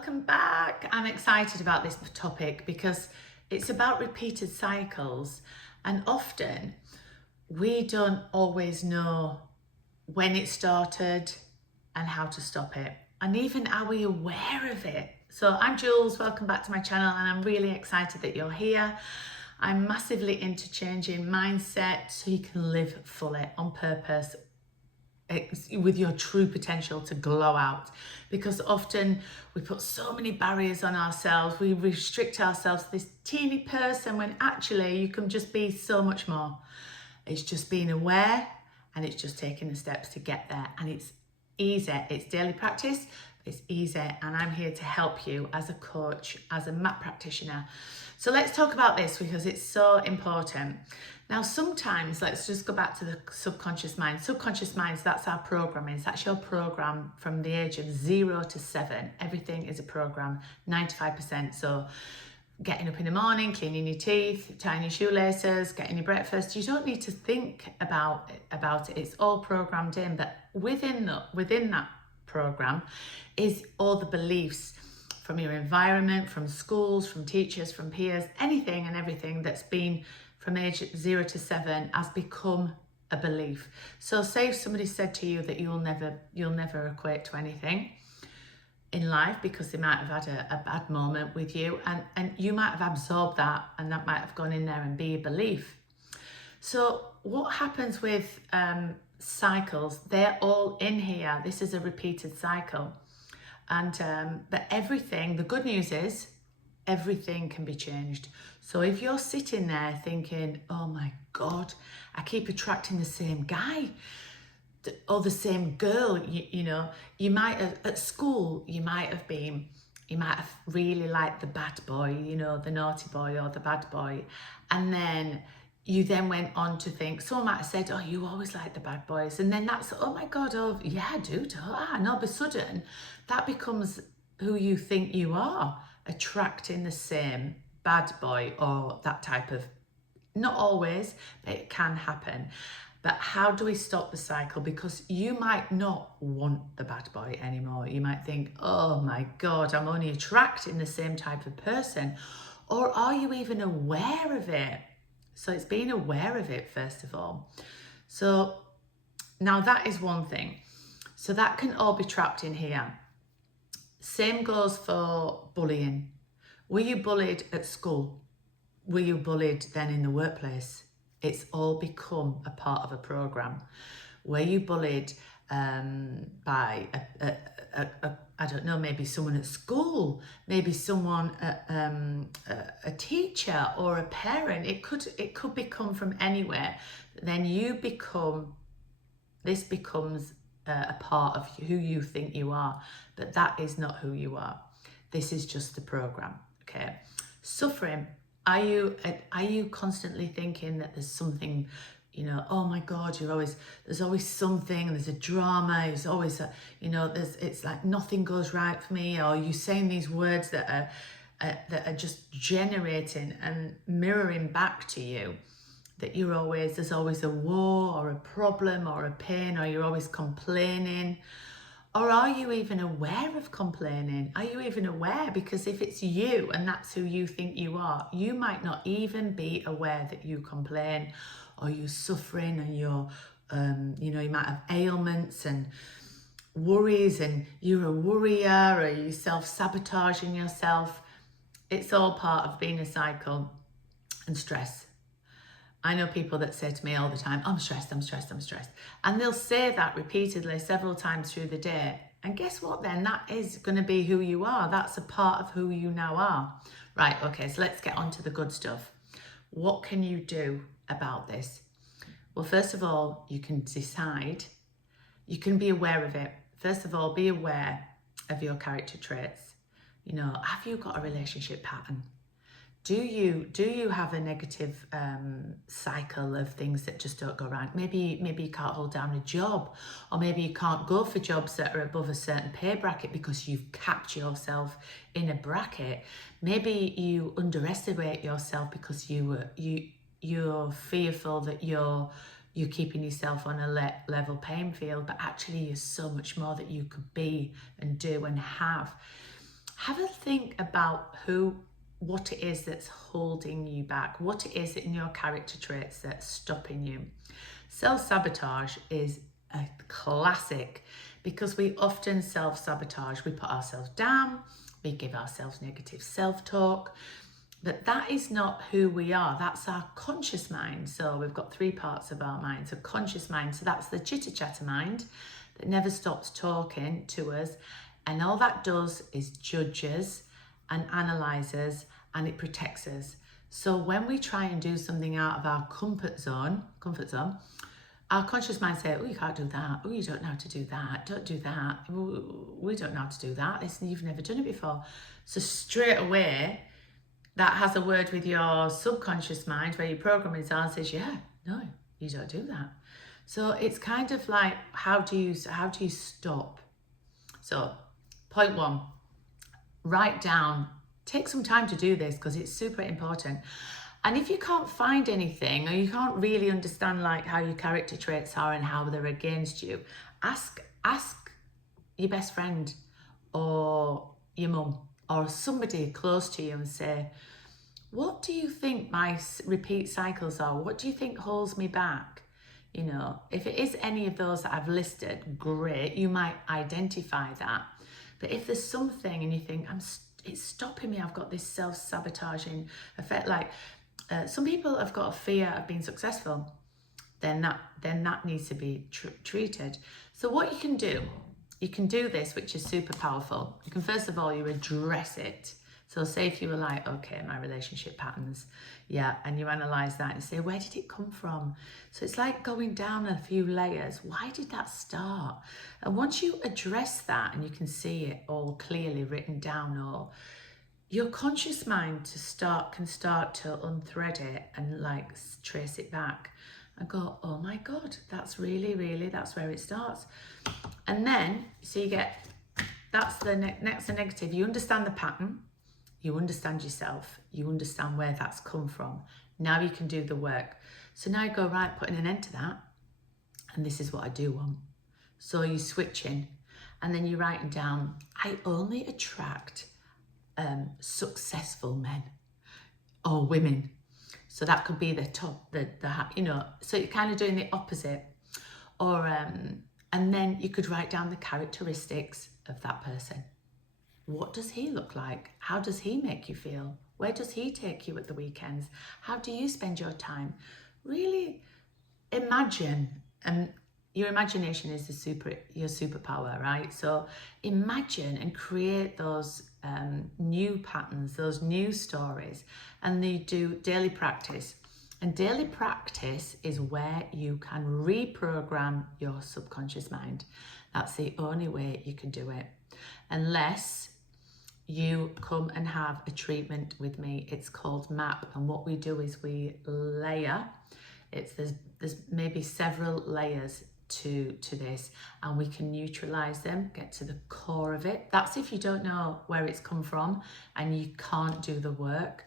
Welcome back. I'm excited about this topic because it's about repeated cycles, and often we don't always know when it started and how to stop it, and even are we aware of it. So I'm Jules, welcome back to my channel, and I'm really excited that you're here. I'm massively into changing mindset so you can live fully on purpose with your true potential to glow out, because often we put so many barriers on ourselves, we restrict ourselves to this teeny person when actually you can just be so much more. It's just being aware, and it's just taking the steps to get there, and it's easy. It's daily practice, it's easy, and I'm here to help you as a coach, as a MAP practitioner. So let's talk about this because it's so important. Now, sometimes, let's just go back to the subconscious mind. Subconscious minds, that's our programming. That's your program from the age of 0 to 7. Everything is a program, 95%. So getting up in the morning, cleaning your teeth, tying your shoelaces, getting your breakfast. You don't need to think about it. It's all programmed in. But within that program is all the beliefs from your environment, from schools, from teachers, from peers, anything and everything that's been from age 0 to 7 has become a belief. So say if somebody said to you that you'll never equate to anything in life because they might have had a bad moment with you, and you might have absorbed that, and that might have gone in there and be a belief. So what happens with cycles? They're all in here. This is a repeated cycle. And but everything, the good news is everything can be changed. So if you're sitting there thinking, oh my God, I keep attracting the same guy or the same girl, you know, you might have at school, you might have really liked the bad boy, you know, the naughty boy or the bad boy. And then you then went on to think, someone might have said, oh, you always like the bad boys. And then that's, oh my God, oh yeah, I do. And all of a sudden, that becomes who you think you are, attracting the same bad boy or that type of, not always, but it can happen. But how do we stop the cycle? Because you might not want the bad boy anymore. You might think, oh my God, I'm only attracting the same type of person. Or are you even aware of it? So it's being aware of it, first of all. So now that is one thing. So that can all be trapped in here. Same goes for bullying. Were you bullied at school? Were you bullied then in the workplace? It's all become a part of a program. Were you bullied by I don't know, maybe someone at school, maybe someone, a teacher or a parent? It could become from anywhere. Then this becomes a part of who you think you are, but that is not who you are. This is just the program. Okay. Suffering. Are you constantly thinking that there's something, you know, oh my God, there's always something, there's a drama, there's always it's like nothing goes right for me, or you saying these words that are just generating and mirroring back to you that there's always a war or a problem or a pain, or you're always complaining? Or are you even aware of complaining? Are you even aware? Because if it's you and that's who you think you are, you might not even be aware that you complain, or you're suffering, and you might have ailments and worries, and you're a worrier, or you self-sabotaging yourself. It's all part of being a cycle and stress. I know people that say to me all the time, I'm stressed, I'm stressed, I'm stressed. And they'll say that repeatedly several times through the day. And guess what then? That is going to be who you are. That's a part of who you now are. Right, okay, so let's get on to the good stuff. What can you do about this? Well, first of all, you can decide. You can be aware of it. First of all, be aware of your character traits. You know, have you got a relationship pattern? Do you have a negative cycle of things that just don't go right? Maybe you can't hold down a job, or maybe you can't go for jobs that are above a certain pay bracket because you've capped yourself in a bracket. Maybe you underestimate yourself because you're fearful that you're keeping yourself on a level playing field, but actually you're so much more that you could be and do and have. have a think about what it is that's holding you back, what it is in your character traits that's stopping you. Self-sabotage is a classic because we often self-sabotage. We put ourselves down, we give ourselves negative self-talk, but that is not who we are. That's our conscious mind. So we've got three parts of our mind. So conscious mind, so that's the chitter-chatter mind that never stops talking to us. And all that does is judges and analyzes, and it protects us. So when we try and do something out of our comfort zone, our conscious mind says, oh, you can't do that. Oh, you don't know how to do that. Don't do that. We don't know how to do that. Listen, you've never done it before. So straight away, that has a word with your subconscious mind where your programming is on, says, yeah, no, you don't do that. So it's kind of like, how do you stop? So point one, write down, take some time to do this because it's super important. And if you can't find anything, or you can't really understand like how your character traits are and how they're against you, ask your best friend or your mum or somebody close to you and say, what do you think my repeat cycles are? What do you think holds me back? You know, if it is any of those that I've listed, great, you might identify that. But if there's something and you think, it's stopping me, I've got this self-sabotaging effect, like some people have got a fear of being successful, then that needs to be treated. So what you can do this, which is super powerful. You can, first of all, you address it. So say if you were like, okay, my relationship patterns, yeah, and you analyze that and say, where did it come from? So it's like going down a few layers. Why did that start? And once you address that and you can see it all clearly written down, or your conscious mind can start to unthread it and like trace it back and go, oh my God, that's really, that's where it starts. And then, so you get, that's the next negative. You understand the pattern. You understand yourself, you understand where that's come from. Now you can do the work. So now you go, right, putting an end to that. And this is what I do want. So you switch in and then you're writing down, I only attract successful men or women. So that could be the top, you know, so you're kind of doing the opposite. Or, and then you could write down the characteristics of that person. What does he look like? How does he make you feel? Where does he take you at the weekends? How do you spend your time? Really imagine, and your imagination is your superpower, right? So imagine and create those new patterns, those new stories, and they do daily practice. And daily practice is where you can reprogram your subconscious mind. That's the only way you can do it. Unless you come and have a treatment with me. It's called MAP, and what we do is we layer. There's maybe several layers to this, and we can neutralize them, get to the core of it. That's if you don't know where it's come from and you can't do the work.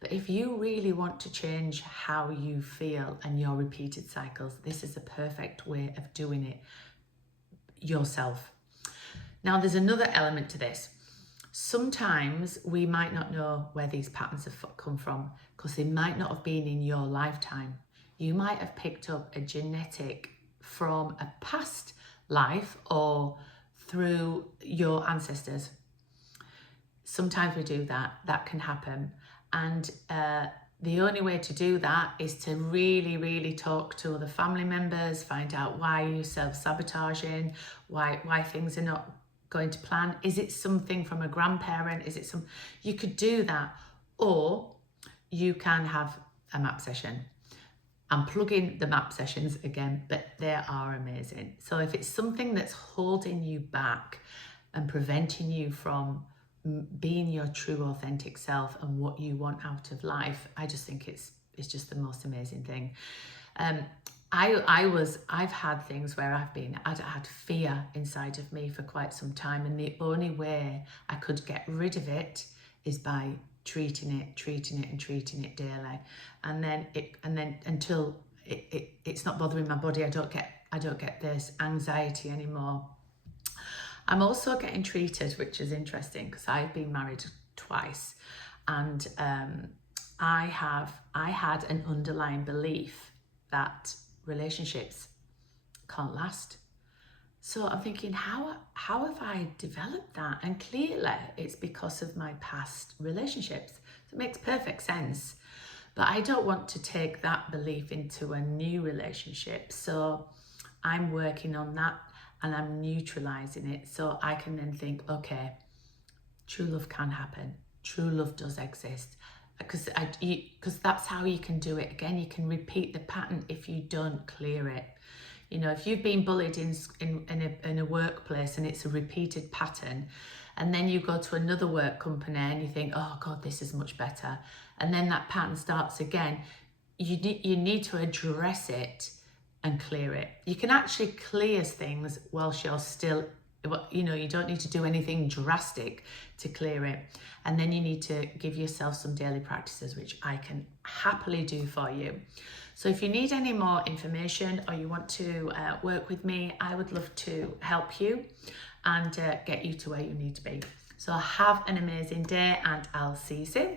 But if you really want to change how you feel and your repeated cycles, this is the perfect way of doing it yourself. Now, there's another element to this. Sometimes we might not know where these patterns have come from because they might not have been in your lifetime. You might have picked up a genetic from a past life or through your ancestors. Sometimes we do that. That can happen. And the only way to do that is to really talk to other family members, find out why you're self-sabotaging, why things are not going to plan. Is it something from a grandparent? You could do that, or you can have a MAP session. I'm plugging the MAP sessions again, but they are amazing. So if it's something that's holding you back and preventing you from being your true authentic self and what you want out of life, I just think it's just the most amazing thing. I've had things where I'd had fear inside of me for quite some time, and the only way I could get rid of it is by treating it daily, and then until it's not bothering my body, I don't get this anxiety anymore. I'm also getting treated, which is interesting because I've been married twice, and I had an underlying belief that relationships can't last. So I'm thinking, how have I developed that? And clearly it's because of my past relationships. So it makes perfect sense. But I don't want to take that belief into a new relationship. So I'm working on that and I'm neutralizing it so I can then think, okay, true love can happen. True love does exist. Because that's how you can do it again. You can repeat the pattern if you don't clear it. You know, if you've been bullied in a workplace and it's a repeated pattern, and then you go to another work company and you think, oh God, this is much better, and then that pattern starts again, you need to address it and clear it. You can actually clear things whilst you're still, you know, you don't need to do anything drastic to clear it. And then you need to give yourself some daily practices, which I can happily do for you. So if you need any more information or you want to work with me, I would love to help you and get you to where you need to be. So have an amazing day and I'll see you soon.